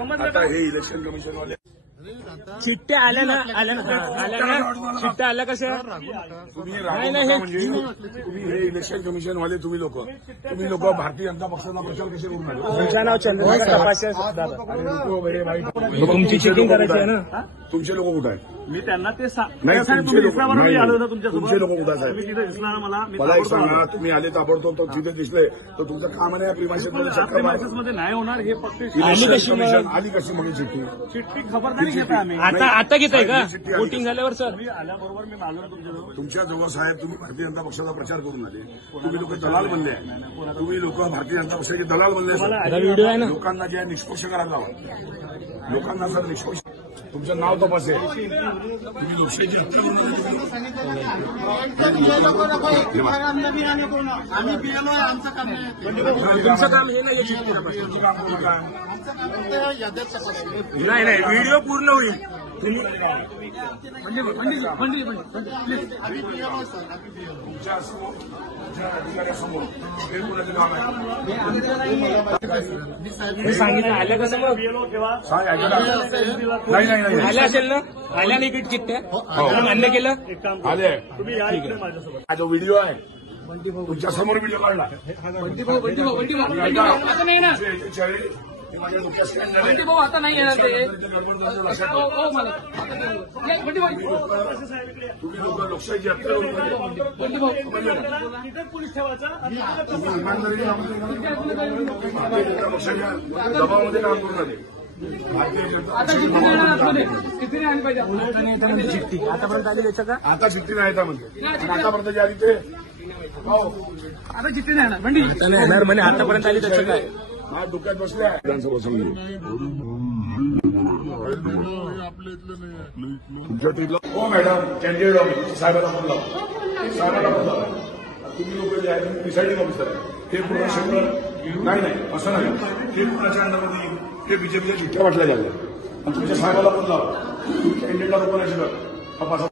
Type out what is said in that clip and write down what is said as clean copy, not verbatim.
आता हे election commission वाले चिठ्ठ्या आल्या ना चिठ्ठ्या आल्या कशा तुम्ही राजकारणात म्हणजे तुम्ही हे इलेक्शन कमिशन वाले तुम्ही लोक भारतीय जनता पक्षाचा प्रचार कसे करून आले? तुमचं नाव चंद्रशेखर तपासे तुमची चिटिंग करायची आहे ना? तुमचे लोक कुठे आहेत? मी त्यांना ते नाही, तुमचे लोक तुमच्यासोबत कुठे आहेत? मी तिथे दिसणार मला एक सांगा, तुम्ही आले ताबडतोब तो तिथे दिसले तर तुमचं काम नाही प्रिमायसेस मध्ये नाही होणार हे फक्त इलेक्शन कमिशन आली कशी म्हणून चिठ्ठी खबरदारी घेता आम्ही आता घेताय का वोटिंग झाल्यावर? सर मी आल्याबरोबर मी मागवलं तुमच्या जवळ साहेब तुम्ही भारतीय जनता पक्षाचा प्रचार करून आले, तुम्ही लोक दलाल बनले आहे, तुम्ही लोक भारतीय जनता पक्षाचे दलाल बनले. व्हिडिओ आहे ना? लोकांना जे निष्पक्ष करायला हवा, लोकांना जर निष्पक्ष तुमचं नाव तपासेल तुम्ही लोकशाहीची हत्या करून तुमचं काम हे नाही. नाही व्हिडिओ पूर्ण होईल. अधिकाऱ्यासमोर हे कुणाचं काम आहे? सांगितलं आल्या कसं मग? नाही आल्या असेल ना? आल्या नाही चिठ्ठ्या मान्य केलं आले. तुम्ही या इकडे माझ्यासोबत. हा जो व्हिडिओ आहे तुमच्या समोर व्हिडिओ काढला माझ्या डोक्यात स्कॅन झाले. आता नाही येणार ते. तुम्ही लोक लोकशाहीची हत्या करून पोलीस ठेवायचा पक्षाच्या दबावामध्ये काम करून आले. चिठ्ठी आतापर्यंत आली त्याच्या का? आता चिठ्ठी नाही त्यामध्ये आतापर्यंत जे आली ते आता चिठ्ठी नाही येणार म्हणे आतापर्यंत आली त्याचं काय? माझ्या डोक्यात बसल्या विधानसभा समजली तुमच्या टीमला. हो मॅडम, कॅन्डिडेट ऑफिस साहेबांना फोन लावा. तुम्ही लोक जे आहे तुम्ही प्रिसाइडिंग ऑफिसर आहे, हे पूर्ण क्षेत्र नाही असं नाही, हे कुणाच्या अंडरमध्ये येईल, हे बीजेपीच्या चिठ्ठ्या वाटल्या जातात आणि तुमच्या साहेबाला फोन लावा, कॅन्डिडेटला रोखण्याची तपासा.